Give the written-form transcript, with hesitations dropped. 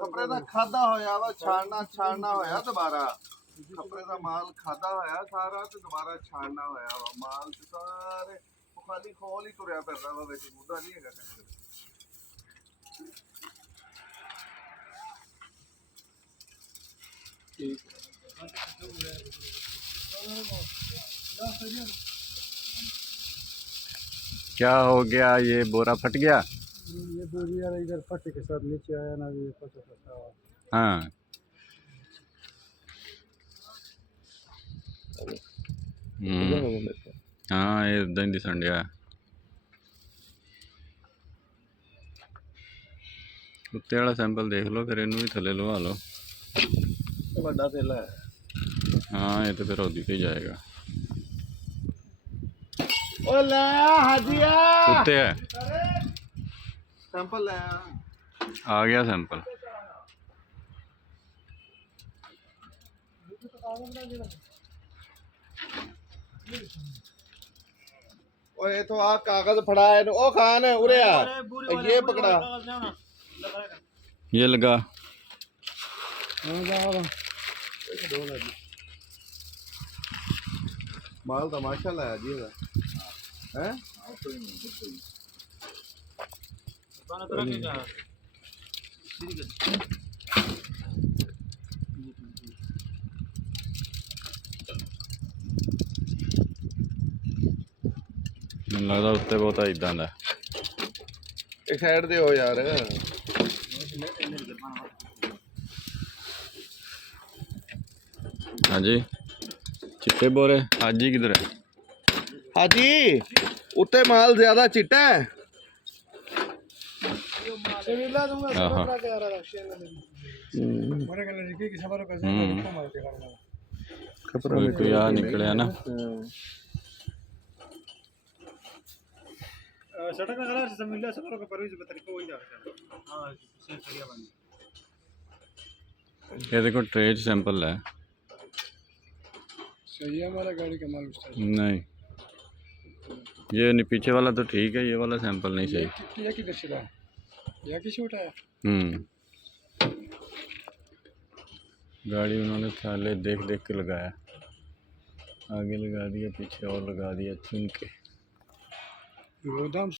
कपड़े का खादा होया वा छाड़ना होया दोबारा कपड़े का माल खादा होया सारा तो दोबारा छाड़ना होया वा माल ते सारे खाली खोल ही तुरया फिरदा वा विच मुद्दा नहीं हैगा क्या हो गया? ये बोरा फट गया। ये बोरी यार इधर फटे के साथ नीचे आया ना, ये फटा फटा। हाँ हाँ ये उदा ही दिसन डया। उत्ते वाला सैंपल देख लो, फिर इनू भी थले लवा लो। बड़ा थैला है। हाँ ये तो फिर उदी पे जाएगा। ओ ले हाजिया उत्ते है, सैंपल ले आ गया सैंपल। ओए तो आ कागज फड़ा है ओ खान उरे आ ये पकड़ा ये लगा। माल तमाशा लाया जी हैं मैनूं लगदा उत्ते बहुत इदां दा। एक साइड दे हो यार हाँ जी चिट्टे बोरे हाजी किधर है? हाजी उत्ते माल ज्यादा चिट्टा है कोई आ निकलिया ना। ये देखो ट्रे सैंपल है। सही है हमारा गाड़ी का माल नहीं ये नहीं, पीछे वाला तो ठीक है, ये वाला सैंपल नहीं सही। ये किधर चला या किसी उठाया? गाड़ी उन्होंने थाले देख देख के लगाया, आगे लगा दिया, पीछे और लगा दिया चुन के। गोदाम